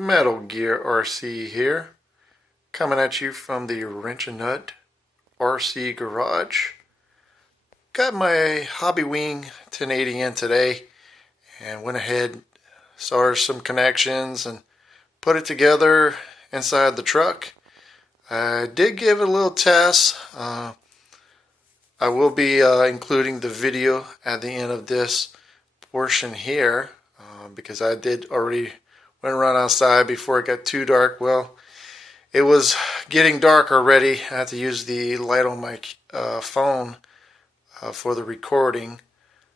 Metal Gear RC here, coming at you from the Wrench and Nut RC Garage. Got my Hobbywing 1080 in today and went ahead, soldered some connections and put it together inside the truck. I did give it a little test. I will be including the video at the end of this portion here because I did already went around outside before it got too dark. Well, it was getting dark already. I had to use the light on my phone for the recording.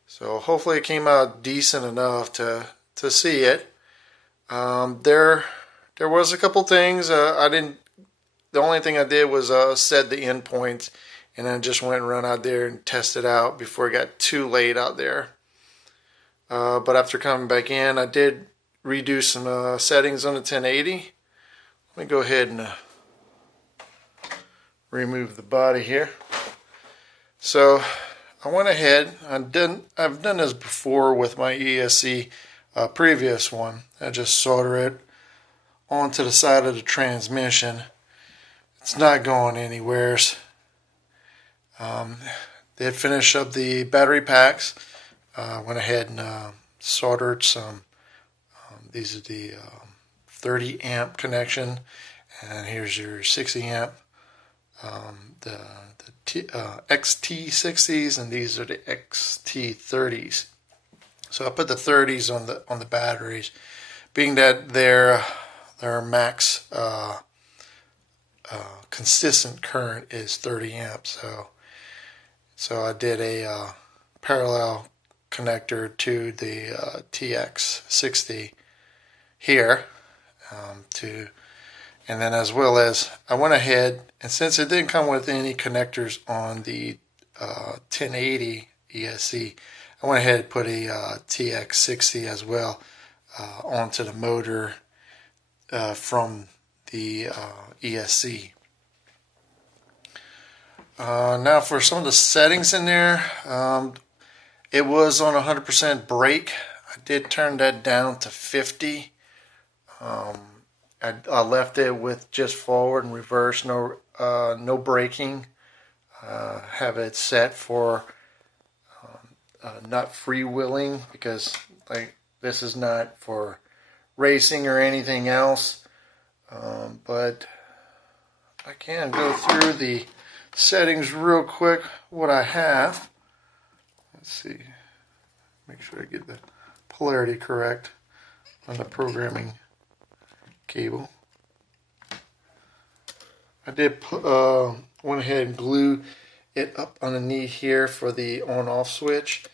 So hopefully it came out decent enough to see it. There was a couple things the only thing I did was set the endpoints, and then just went and run out there and tested out before it got too late out there. But after coming back in, I did redo some settings on the 1080. Let me go ahead and remove the body here. So I went ahead, I've done this before with my ESC previous one. I just solder it onto the side of the transmission. It's not going anywhere. Did finish up the battery packs. Went ahead and soldered some. These are the 30 amp connection, and here's your 60 amp. The XT60s, and these are the XT30s. So I put the 30s on the batteries, being that their max consistent current is 30 amps. So I did a parallel connector to the TX60 here and then as well as I went ahead, and since it didn't come with any connectors on the 1080 ESC, I went ahead and put a TX60 as well onto the motor from the ESC. Now for some of the settings in there, it was on 100% brake. I did turn that down to 50. I left it with just forward and reverse, no braking. Have it set for not freewheeling, because this is not for racing or anything else. But I can go through the settings real quick. What I have. Let's see. Make sure I get the polarity correct on the programming cable. I did went ahead and glue it up underneath here for the on-off switch.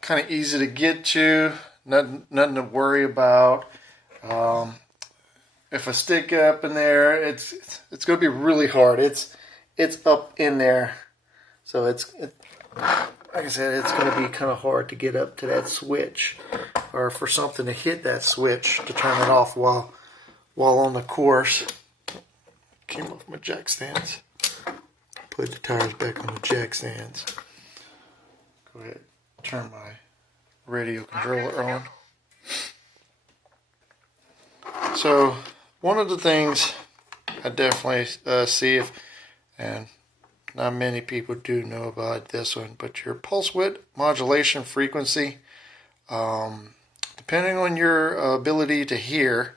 Kind of easy to get to, nothing to worry about. If I stick it up in there, it's going to be really hard. It's up in there, so like I said, it's going to be kind of hard to get up to that switch, or for something to hit that switch to turn it off while on the course. Came off my jack stands. Put the tires back on the jack stands. Go ahead, turn my radio controller on. So one of the things I definitely see, and not many people do know about this one, but your pulse width modulation frequency, depending on your ability to hear,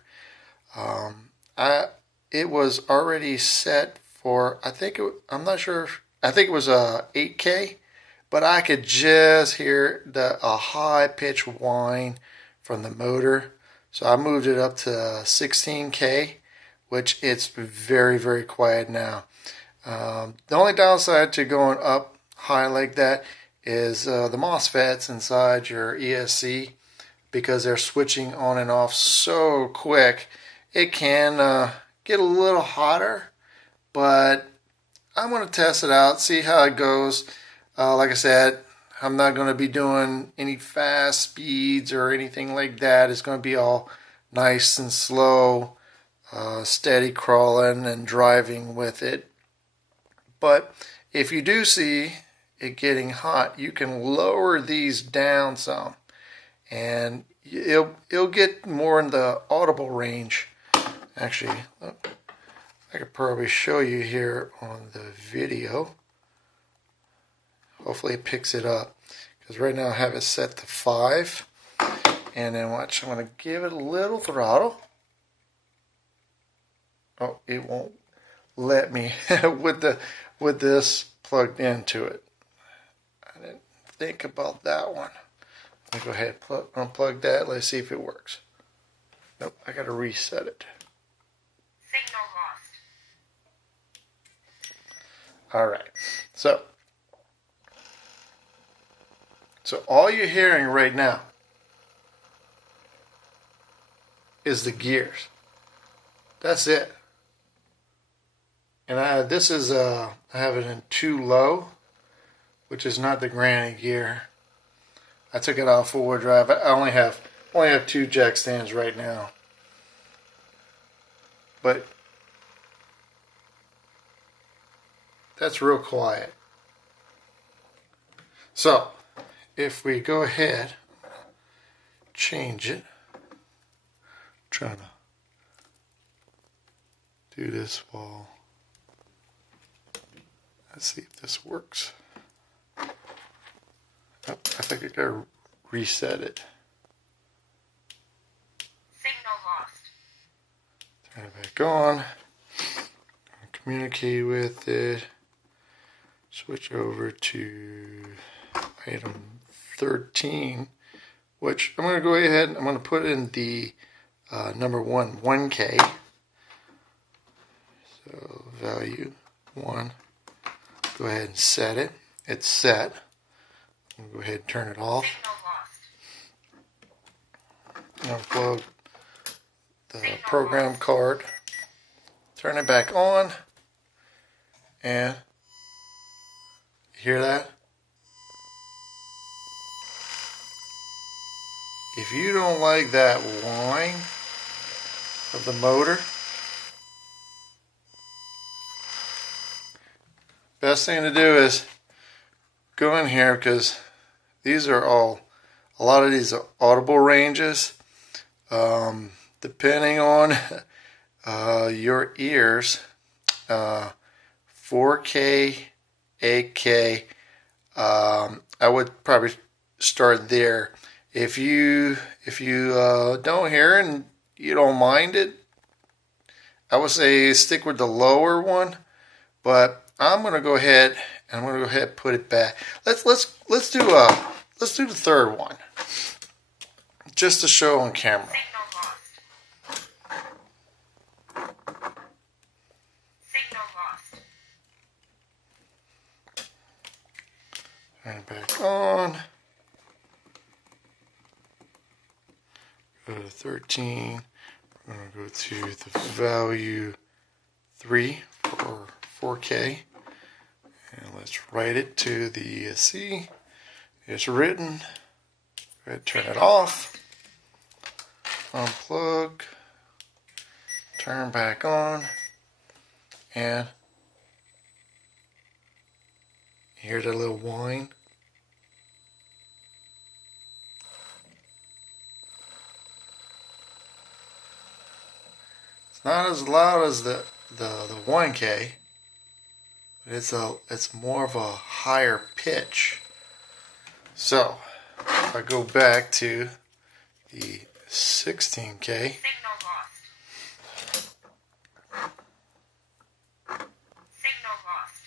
it was already set for, I'm not sure, I think it was 8K, but I could just hear a high pitched whine from the motor. So I moved it up to 16K, which it's very, very quiet now. The only downside to going up high like that is the MOSFETs inside your ESC, because they're switching on and off so quick. It can get a little hotter, but I'm going to test it out, see how it goes. Like I said, I'm not going to be doing any fast speeds or anything like that. It's going to be all nice and slow, steady crawling and driving with it. But if you do see it getting hot, you can lower these down some, and it'll get more in the audible range. Actually, I could probably show you here on the video. Hopefully it picks it up, because right now I have it set to 5. And then watch, I'm going to give it a little throttle. Oh, it won't let me with this plugged into it. I didn't think about that one. Let me go ahead and unplug that. Let's see if it works. Nope, I got to reset it. Signal lost. All right, so all you're hearing right now is the gears. That's it. And this is I have it in 2 low, which is not the granny gear. I took it off 4-wheel drive. I only have 2 jack stands right now. But that's real quiet. So if we go ahead, change it. Trying to do this while. Let's see if this works. Oh, I think I gotta reset it. Signal lost. Turn it back on. Communicate with it. Switch over to item 13, which I'm going to go ahead and I'm going to put in the number 1K. So value 1. Go ahead and set it. It's set. I'm going to go ahead and turn it off. Unplug the program card. Turn it back on. And you hear that? If you don't like that whine of the motor, best thing to do is go in here, because these are a lot of these are audible ranges. Depending on your ears, 4K, 8K, I would probably start there. If you don't hear it and you don't mind it, I would say stick with the lower one. But I'm gonna go ahead and put it back. Let's do the third one, just to show on camera. Signal lost. Turn it back on. Go to 13. We're going to go to the value 3 for 4K. And let's write it to the ESC. It's written. Go ahead, turn it off. Unplug. Turn back on. And you hear that little whine? It's not as loud as the 1K, but it's more of a higher pitch. So if I go back to the 16K, Signal lost. Signal lost.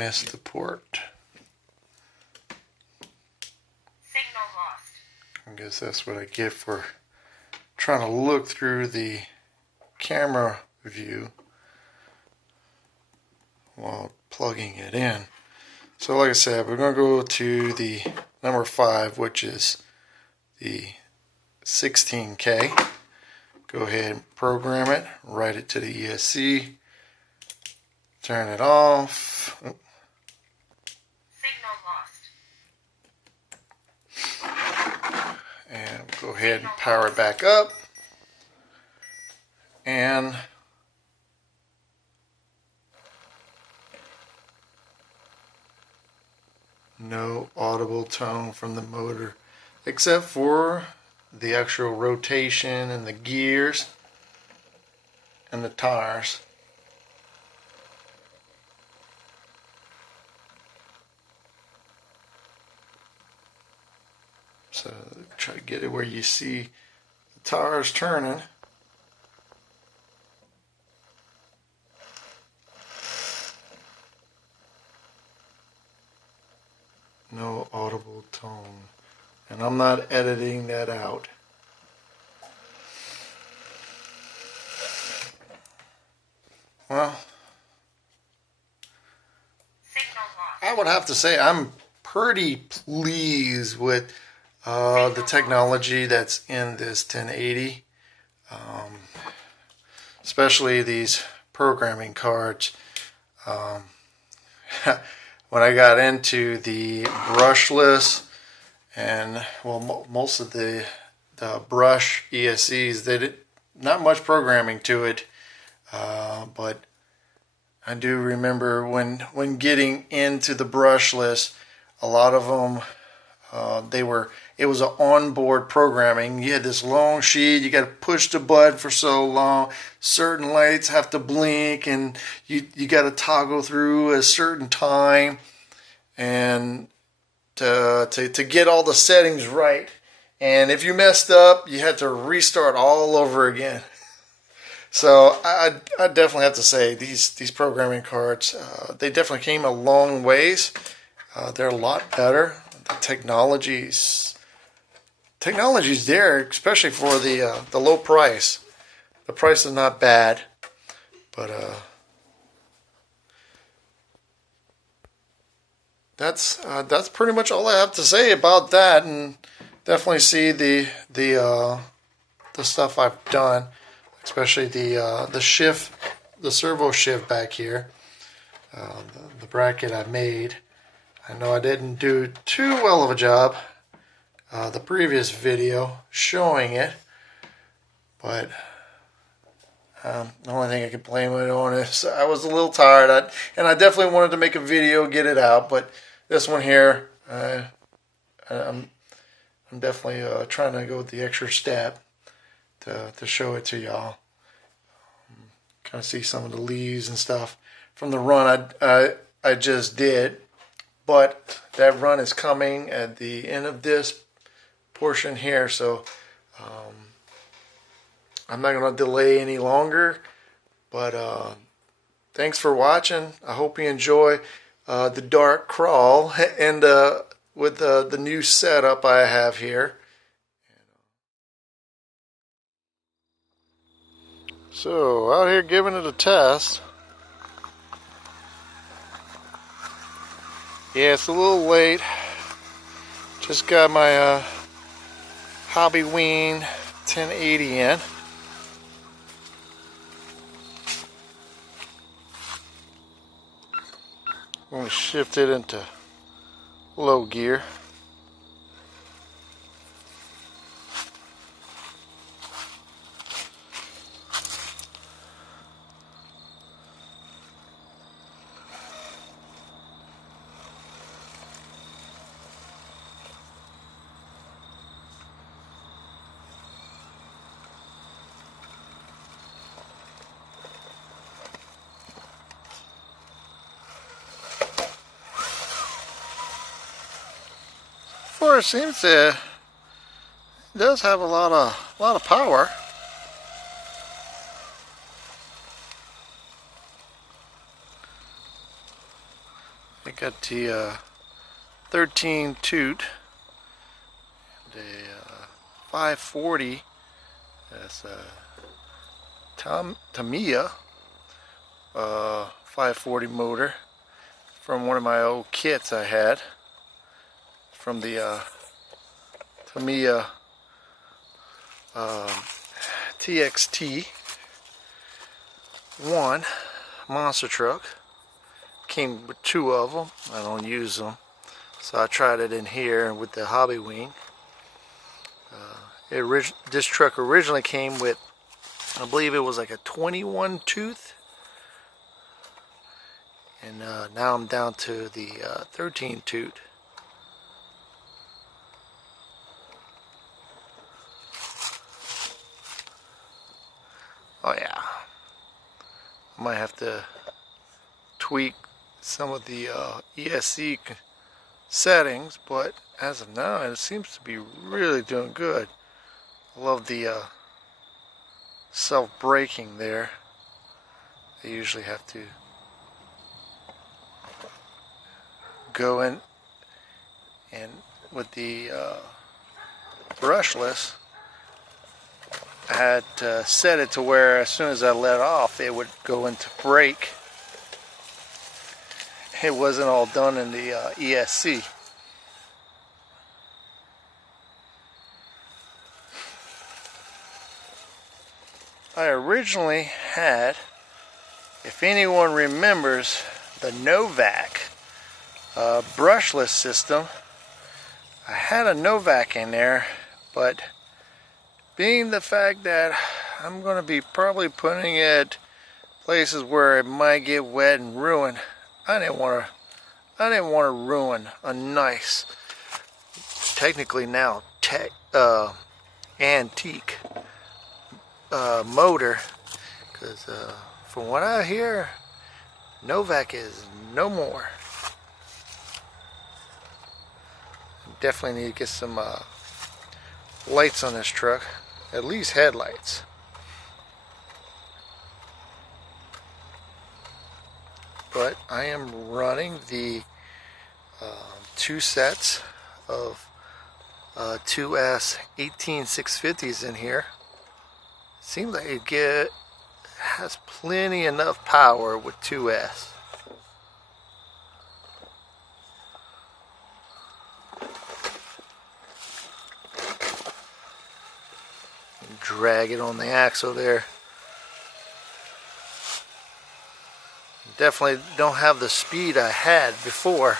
missed the port. Signal lost. I guess that's what I get for trying to look through the camera view while plugging it in. So like I said, we're going to go to the number 5, which is the 16K. Go ahead and program it, write it to the ESC, turn it off. Oh. Signal lost. And go ahead and power it back up. and no audible tone from the motor except for the actual rotation and the gears and the tires. So try to get it where you see the tires turning. No audible tone. And I'm not editing that out. Well, Signal lost. I would have to say I'm pretty pleased with the technology that's in this 1080. Especially these programming cards. When I got into the brushless and well, most of the brush ESCs, they did not much programming to it, but I do remember when getting into the brushless, a lot of them it was an onboard programming. You had this long sheet, you got to push the button for so long, certain lights have to blink, and you got to toggle through a certain time, and to get all the settings right. And if you messed up, you had to restart all over again. So I definitely have to say these programming cards, they definitely came a long ways. They're a lot better. The technology's there, especially for the low price. The price is not bad, but that's pretty much all I have to say about that. And definitely see the stuff I've done, especially the shift, the servo shift back here, the bracket I made. I know I didn't do too well of a job the previous video showing it, but the only thing I can blame it on is I was a little tired, and I definitely wanted to make a video, get it out, but this one here, I'm definitely trying to go with the extra step to show it to y'all. Kind of see some of the leaves and stuff from the run I just did. But that run is coming at the end of this portion here, so I'm not going to delay any longer. But thanks for watching. I hope you enjoy the dark crawl and with the new setup I have here. So out here giving it a test. Yeah, it's a little late. Just got my Hobbywing 1080 in. I'm going to shift it into low gear. For it seems it does have a lot of power. I got the 13 toot, the 540. That's Tamiya 540 motor from one of my old kits I had from the Tamiya TXT 1 monster truck. Came with two of them. I don't use them, so I tried it in here with the Hobbywing. This truck originally came with I believe it was like a 21 tooth. And now I'm down to the 13 tooth. Oh yeah. I might have to tweak some of the ESC settings, but as of now it seems to be really doing good. I love the self-braking there. I usually have to go in and with the brushless, I had set it to where as soon as I let off it would go into brake. It wasn't all done in the ESC. I originally had, if anyone remembers, the Novak brushless system. I had a Novak in there, but being the fact that I'm going to be probably putting it places where it might get wet and ruined, I didn't want to ruin a nice, technically now antique motor, because from what I hear, Novak is no more. Definitely need to get some lights on this truck, at least headlights. But I am running the 2 sets of 2S 18650s in here. Seems like it has plenty enough power with 2S. Drag it on the axle there. Definitely don't have the speed I had before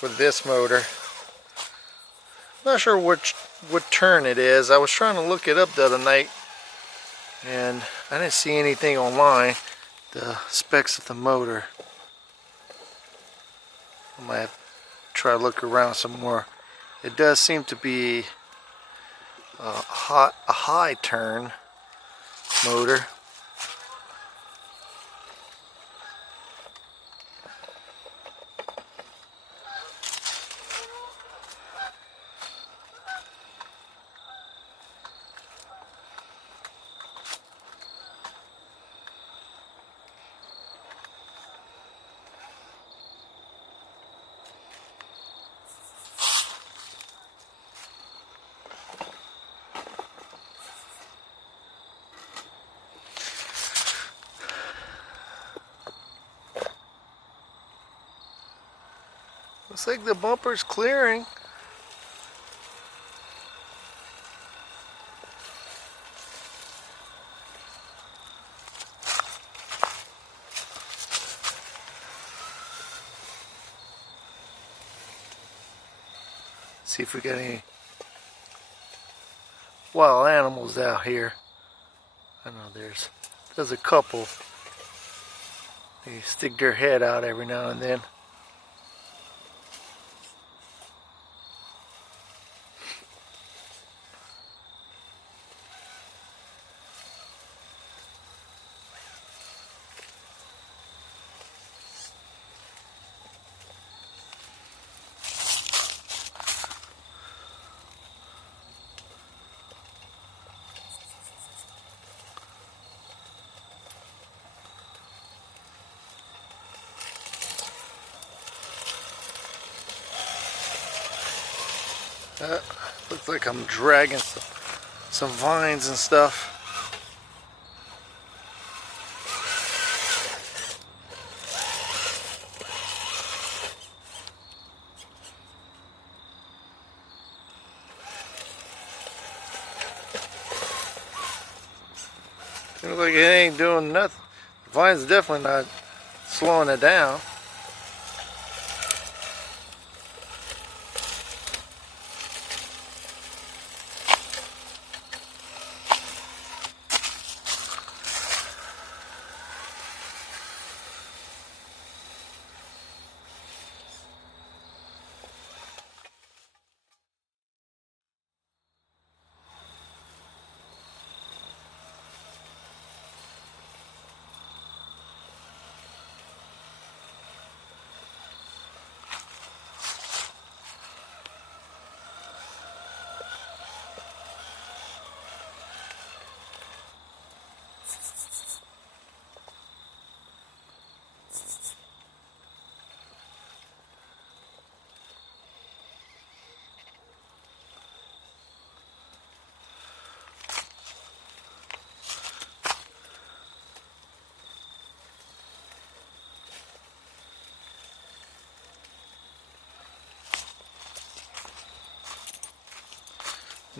with this motor. Not sure what turn it is. I was trying to look it up the other night and I didn't see anything online, the specs of the motor. I might have to try to look around some more. It does seem to be a high turn motor. Looks like the bumper's clearing. See if we got any wild animals out here. I know there's a couple. They stick their head out every now and then. Looks like I'm dragging some vines and stuff. Looks like it ain't doing nothing. The vine's definitely not slowing it down.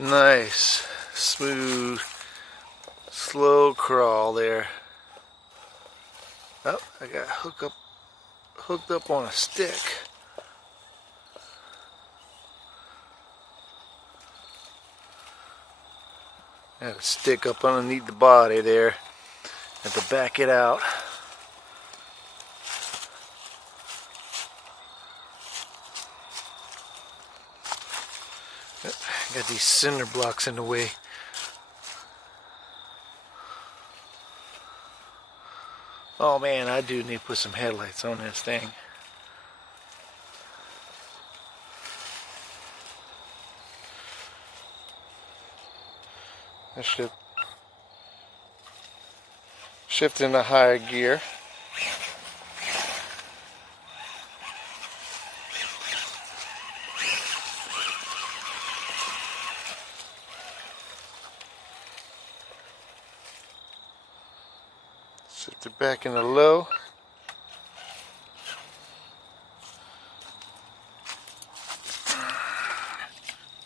Nice, smooth, slow crawl there. Oh, I got hooked up on a stick. Got a stick up underneath the body there. Have to back it out. Got these cinder blocks in the way. Oh man, I do need to put some headlights on this thing. I should shift into higher gear. Shift it back into low.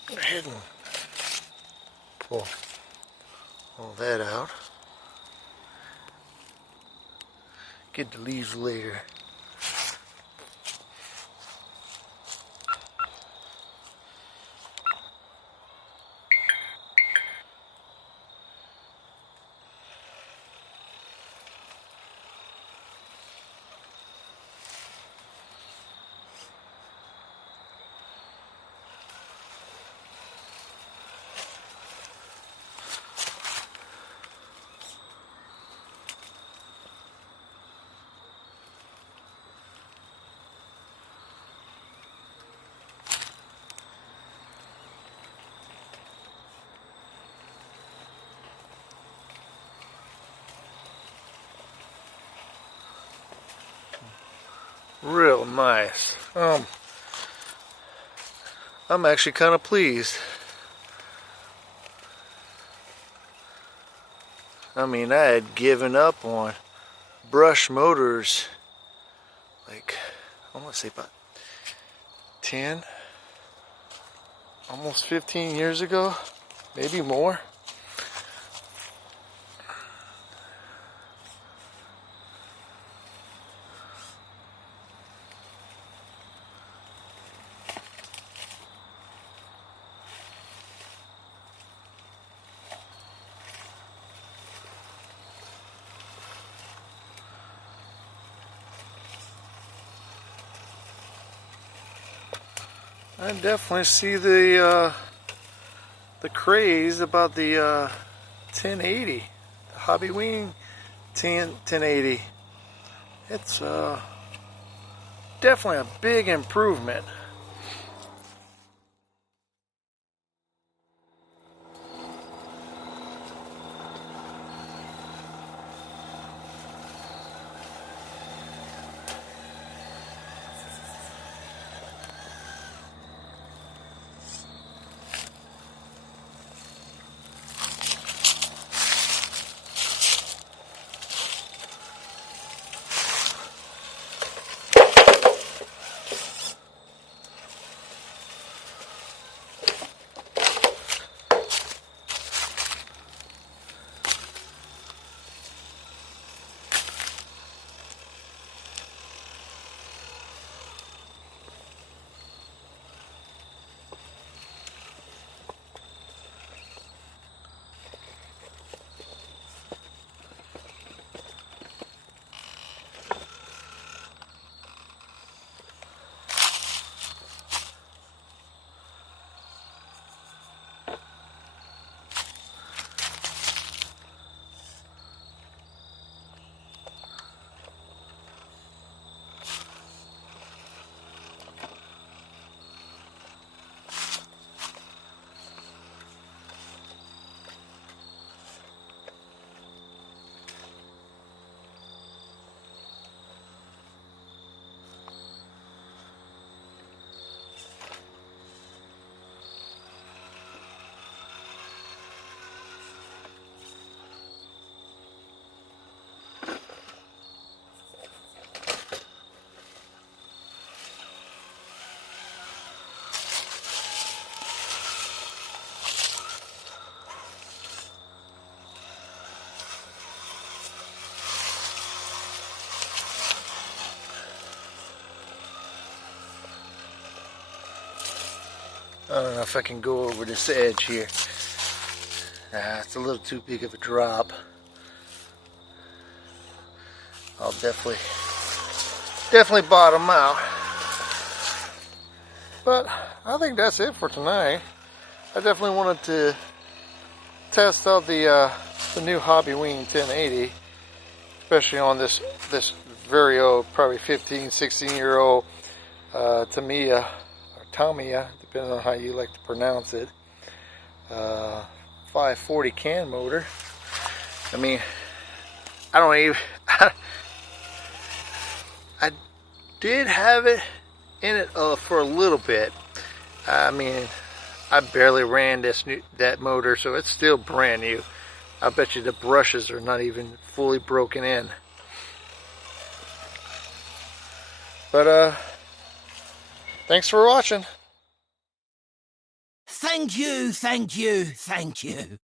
Go ahead and pull all that out. Get the leaves later. Real nice. I'm actually kind of pleased. I mean, I had given up on brush motors like, I want to say about 10, almost 15 years ago, maybe more. I definitely see the craze about the 1080, the Hobbywing 1080. It's definitely a big improvement. I don't know if I can go over this edge here. It's a little too big of a drop. I'll definitely bottom out. But I think that's it for tonight. I definitely wanted to test out the new Hobbywing 1080, especially on this very old, probably 15, 16-year-old Tamiya, or Tamiya, depending on how you like to pronounce it, 540 can motor. I mean, I don't even, I did have it in it for a little bit. I mean, I barely ran that motor, so it's still brand new. I bet you the brushes are not even fully broken in. But thanks for watching. Thank you, thank you, thank you.